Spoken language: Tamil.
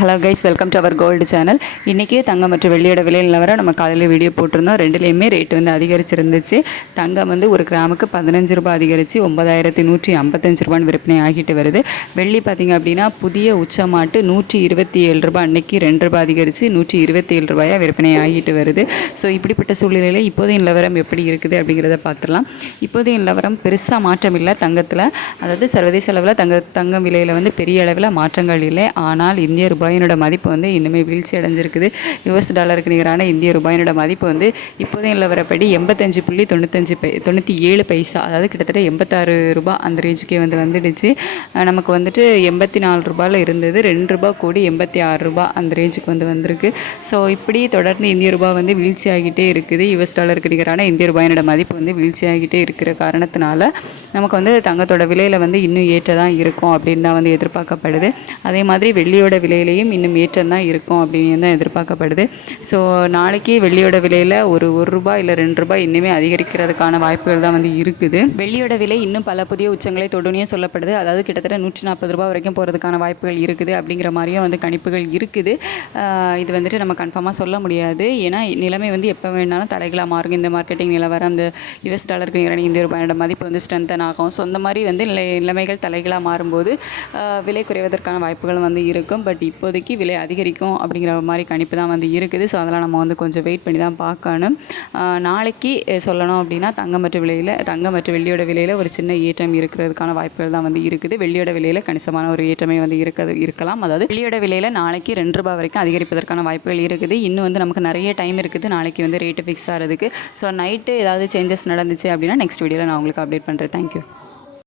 Hello guys, welcome to our gold channel. இன்றைக்கி தங்கம் மற்றும் வெள்ளியோட விலை நிலவரம் நம்ம காலையில் வீடியோ போட்டிருந்தோம். ரெண்டுலேயுமே ரேட் வந்து அதிகரிச்சிருந்துச்சு. தங்கம் வந்து ஒரு கிராமுக்கு 15 ரூபாய் அதிகரித்து 9155 ரூபான்னு விற்பனை ஆகிட்டு வருது. வெள்ளி பார்த்திங்க அப்படின்னா புதிய உச்சமாட்டு 127 ரூபாய், அன்றைக்கி 2 ரூபாய் அதிகரித்து 127 ரூபாயாக விற்பனை ஆகிட்டு வருது. ஸோ இப்படிப்பட்ட சூழ்நிலையில் இப்போதைய நிலவரம் எப்படி இருக்குது அப்படிங்கிறத பார்த்துடலாம். இப்போதைய நிலவரம் பெருசாக மாற்றம் இல்லை தங்கத்தில். அதாவது சர்வதேச அளவில் தங்கம் விலையில் வந்து பெரிய அளவில் மாற்றங்கள் இல்லை. ஆனால் இந்திய ரூபாயினோட மதிப்பு வந்து இன்னுமே வீழ்ச்சி அடைஞ்சிருக்குது. US டாலருக்கு நிகரான இந்திய ரூபாயினோட மதிப்பு வந்து இப்போதைய நிலவரப்படி 85.97 பைசா, அதாவது கிட்டத்தட்ட 86 ரூபாய் அந்த ரேஞ்சுக்கே வந்துடுச்சு. நமக்கு வந்துட்டு 84 ரூபாயில் இருந்தது, 2 ரூபாய் கூடி 86 ரூபாய் அந்த ரேஞ்சுக்கு வந்திருக்கு. ஸோ இப்படி தொடர்ந்து இந்திய ரூபாய் வந்து வீழ்ச்சி ஆகிட்டே இருக்குது. US டாலருக்கு நிகரான இந்திய ரூபாயினோட மதிப்பு வந்து வீழ்ச்சி ஆகிட்டே இருக்கிற காரணத்தினால நமக்கு வந்து தங்கத்தோட விலையில் வந்து இன்னும் ஏற்றதான் இருக்கும் அப்படின்னு தான் வந்து எதிர்பார்க்கப்படுது. அதே மாதிரி வெள்ளியோட விலையிலையும் இன்னும் ஏற்றம் தான் இருக்கும் அப்படின்னு தான் எதிர்பார்க்கப்படுது. ஸோ நாளைக்கு வெள்ளியோட விலையில் ஒரு ரூபாய் இல்லை 2 ரூபாய் இன்னுமே அதிகரிக்கிறதுக்கான வாய்ப்புகள் தான் வந்து இருக்குது. வெள்ளியோட விலை இன்னும் பல புதிய உச்சங்களை தொடுனே சொல்லப்படுது. அதாவது கிட்டத்தட்ட 140 ரூபாய் வரைக்கும் போகிறதுக்கான வாய்ப்புகள் இருக்குது அப்படிங்கிற மாதிரியும் வந்து கணிப்புகள் இருக்குது. இது வந்துட்டு நம்ம கன்ஃபார்மாக சொல்ல முடியாது. ஏன்னா நிலைமை வந்து எப்போ வேணாலும் தலைகளாக மாறுங்க. இந்த மார்க்கெட்டிங் நிலவரம், அந்த US டாலருக்கு நிகரான இந்திய ரூபாயோட மதிப்பு வந்து ஸ்ட்ரென்தன் ஆகும். ஸோ அந்த மாதிரி வந்து நிலைமைகள் தலைகளாக மாறும்போது விலை குறைவதற்கான வாய்ப்புகளும் வந்து இருக்கும். பட் இப்போதைக்கு விலை அதிகரிக்கும் அப்படிங்கிற மாதிரி கணிப்பு தான் வந்து இருக்குது. ஸோ அதெல்லாம் நம்ம வந்து கொஞ்சம் வெயிட் பண்ணி தான் பார்க்கணும். நாளைக்கு சொல்லணும் அப்படின்னா தங்கம் மற்றும் வெள்ளியோட விலையில் ஒரு சின்ன ஏற்றம் இருக்கிறதுக்கான வாய்ப்புகள் தான் வந்து இருக்குது. வெள்ளியோட விலையில் கணிசமான ஒரு ஏற்றமே வந்து இருக்கலாம். அதாவது வெள்ளியோட விலையில் நாளைக்கு 2 ரூபாய் வரைக்கும் அதிகரிப்பதற்கான வாய்ப்புகள் இருக்குது. இன்னும் வந்து நமக்கு நிறைய டைம் இருக்குது நாளைக்கு வந்து ரேட்டு ஃபிக்ஸ் ஆகிறதுக்கு. ஸோ நைட்டு ஏதாவது சேஞ்சஸ் நடந்துச்சு அப்படின்னா நெக்ஸ்ட் வீடியோவில் நான் உங்களுக்கு அப்டேட் பண்ணுறேன். தேங்க்யூ.